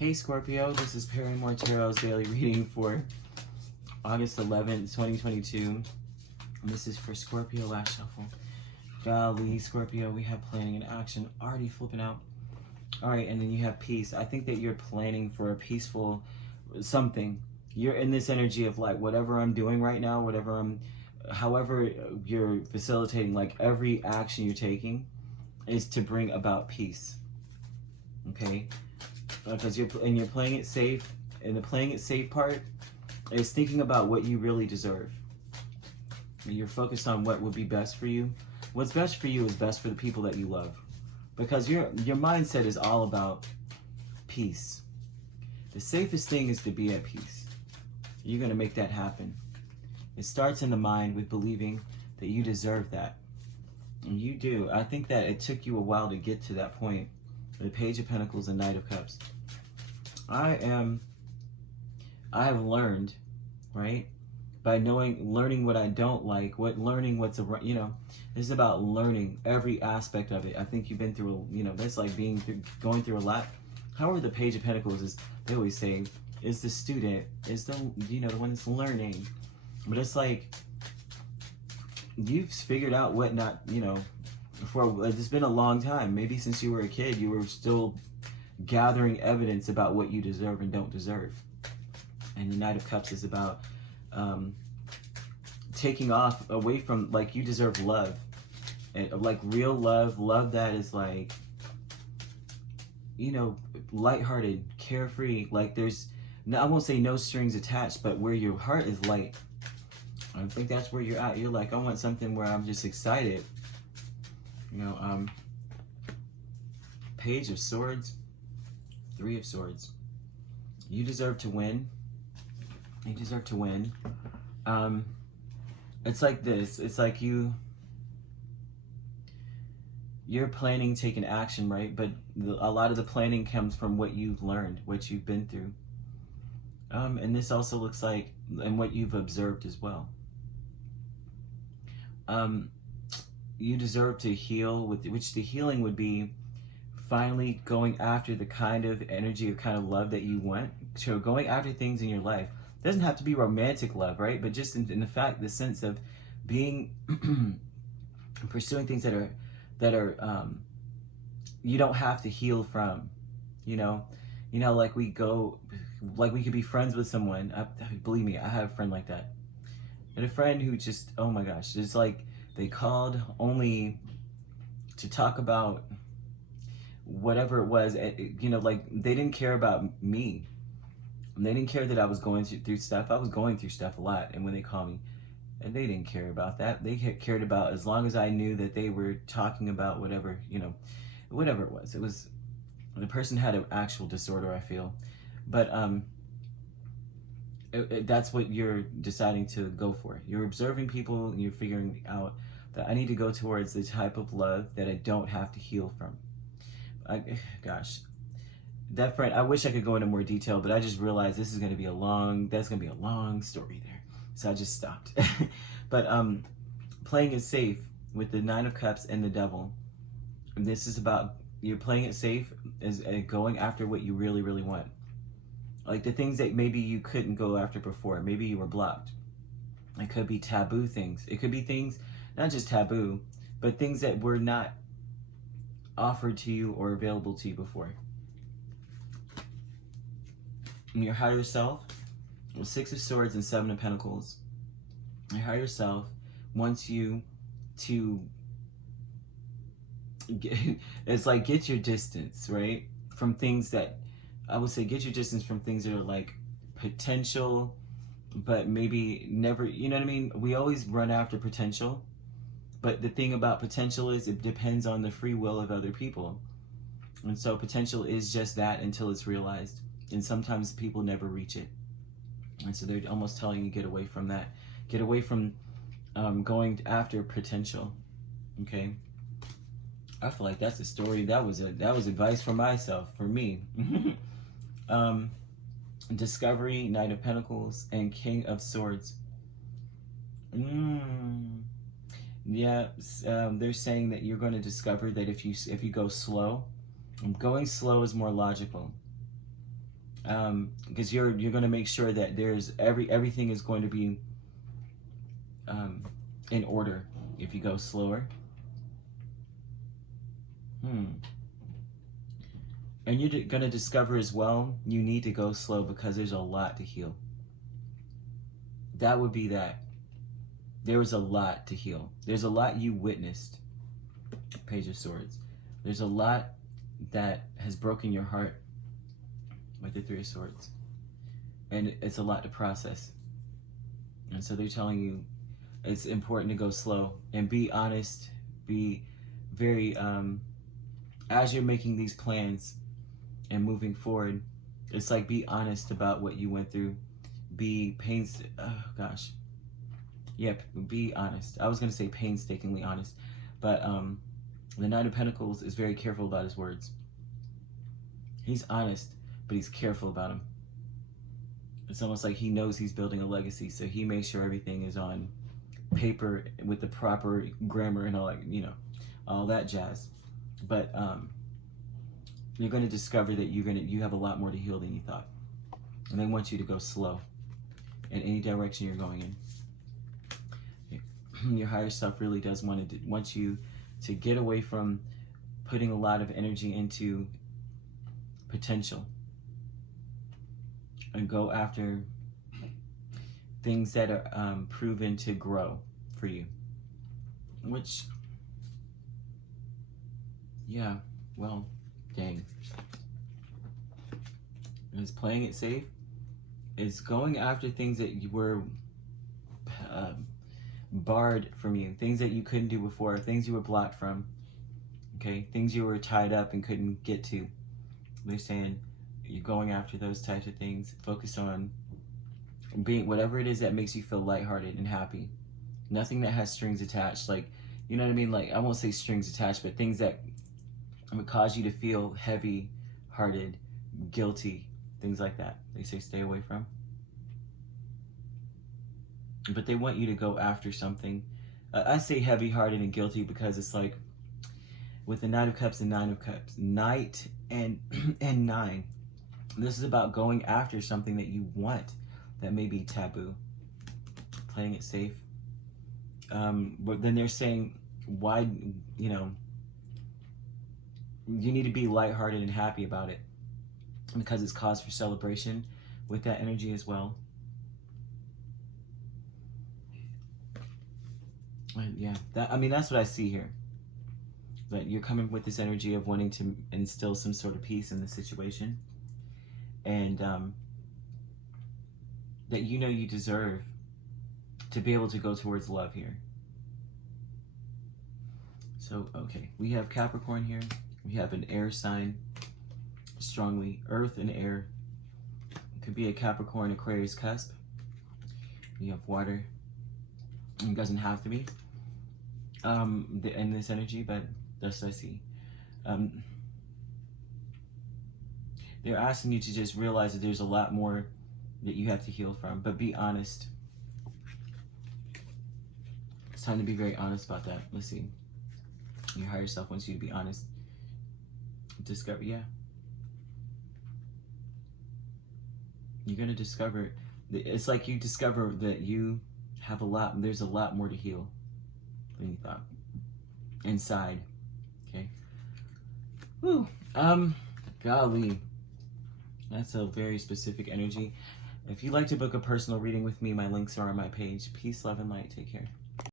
Hey Scorpio, this is Perrymore Tarot's daily reading for August 11th, 2022. And this is for Scorpio last shuffle. Golly, Scorpio, we have planning and action already flipping out. Alright, and then you have peace. I think that you're planning for a peaceful something. You're in this energy of like, whatever I'm doing right now, however you're facilitating, like every action you're taking is to bring about peace. Okay? Because you're playing it safe, and the playing it safe part is thinking about what you really deserve. And you're focused on what would be best for you. What's best for you is best for the people that you love, because your mindset is all about peace. The safest thing is to be at peace. You're going to make that happen. It starts in the mind with believing that you deserve that, and you do. I think that it took you a while to get to that point. The Page of Pentacles and Knight of Cups. I have learned, right, by learning what I don't like, this is about learning every aspect of it. I think you've been through, that's like going through a lot. However, the Page of Pentacles is, they always say, is the student, is the one that's learning. But it's like, you've figured out what not, it's been a long time. Maybe since you were a kid, you were still gathering evidence about what you deserve and don't deserve. And the Knight of Cups is about taking off away from, like, you deserve love. And, like, real love that is like, lighthearted, carefree. Like, there's, I won't say no strings attached, but where your heart is light. I think that's where you're at. You're like, I want something where I'm just excited. Page of Swords, Three of Swords. You deserve to win. You deserve to win. It's like this. It's like you're planning, taking action, right? But a lot of the planning comes from what you've learned, what you've been through. And this also looks like, and what you've observed as well. You deserve to heal, which the healing would be finally going after the kind of energy or kind of love that you want. So going after things in your life. It doesn't have to be romantic love, right? But just in the sense of being, pursuing things that are you don't have to heal from, like we could be friends with someone. Believe me, I have a friend like that. And a friend who just, oh my gosh, it's like, they called only to talk about whatever it was, like they didn't care about me. They didn't care that I was going through stuff. I was going through stuff a lot, and when they called me, and they didn't care about that. They cared about, as long as I knew that they were talking about whatever, whatever it was. It was, the person had an actual disorder, I feel. But that's what you're deciding to go for. You're observing people, and you're figuring out that I need to go towards the type of love that I don't have to heal from. Gosh, that friend, I wish I could go into more detail, but I just realized this is going to be that's going to be a long story there. So I just stopped. But playing it safe with the Nine of Cups and the Devil. And this is about, you're playing it safe is going after what you really, really want. Like the things that maybe you couldn't go after before. Maybe you were blocked. It could be taboo things. It could be things, not just taboo, but things that were not offered to you or available to you before. And your higher self, with Six of Swords and Seven of Pentacles, your higher self wants you to, it's like, get your distance, right? From things that, I would say, get your distance from things that are like potential, but maybe never, you know what I mean? We always run after potential, but the thing about potential is it depends on the free will of other people. And so potential is just that until it's realized. And sometimes people never reach it. And so they're almost telling you, get away from that. Get away from going after potential, okay? I feel like that's a story. That was advice for myself, for me. Discovery, Knight of Pentacles, and King of Swords. Yeah, they're saying that you're going to discover that if you go slow, going slow is more logical. because you're going to make sure that there's everything is going to be in order if you go slower. And you're going to discover as well, you need to go slow because there's a lot to heal. That would be that. There was a lot to heal. There's a lot you witnessed. Page of Swords. There's a lot that has broken your heart with the Three of Swords. And it's a lot to process. And so they're telling you it's important to go slow and be honest. Be very, as you're making these plans and moving forward, it's like be honest about what you went through. Be be honest. I was going to say painstakingly honest, but the Knight of Pentacles is very careful about his words. He's honest, but he's careful about them. It's almost like he knows he's building a legacy, so he makes sure everything is on paper with the proper grammar and all that, all that jazz. But you're going to discover that you have a lot more to heal than you thought, and they want you to go slow in any direction you're going in. Your higher self really does want you to get away from putting a lot of energy into potential and go after things that are proven to grow for you. Which, yeah, well, dang. Is playing it safe. Is going after things that you were barred from you, things that you couldn't do before, things you were blocked from, okay, things you were tied up and couldn't get to. They're saying you're going after those types of things. Focus on being whatever it is that makes you feel lighthearted and happy. Nothing that has strings attached, like, you know what I mean? Like, I won't say strings attached, but things that would cause you to feel heavy-hearted, guilty, things like that. They say stay away from. But they want you to go after something. I say heavy-hearted and guilty because it's like with the Knight of Cups and Nine of Cups, Knight and Nine. This is about going after something that you want that may be taboo. Playing it safe. But then they're saying, why, you need to be lighthearted and happy about it because it's cause for celebration with that energy as well. Yeah, that's what I see here. That you're coming with this energy of wanting to instill some sort of peace in the situation. And that you deserve to be able to go towards love here. So, okay, we have Capricorn here. We have an air sign, strongly, earth and air. It could be a Capricorn, Aquarius cusp. You have water. It doesn't have to be in this energy, but that's what I see. They're asking you to just realize that there's a lot more that you have to heal from, but be honest. It's time to be very honest about that. Let's see. Your higher self wants you to be honest. Discover, yeah. You're going to discover, it's like you discover that you have there's a lot more to heal than you thought. Inside, okay? Whew. Golly. That's a very specific energy. If you'd like to book a personal reading with me, my links are on my page. Peace, love, and light. Take care.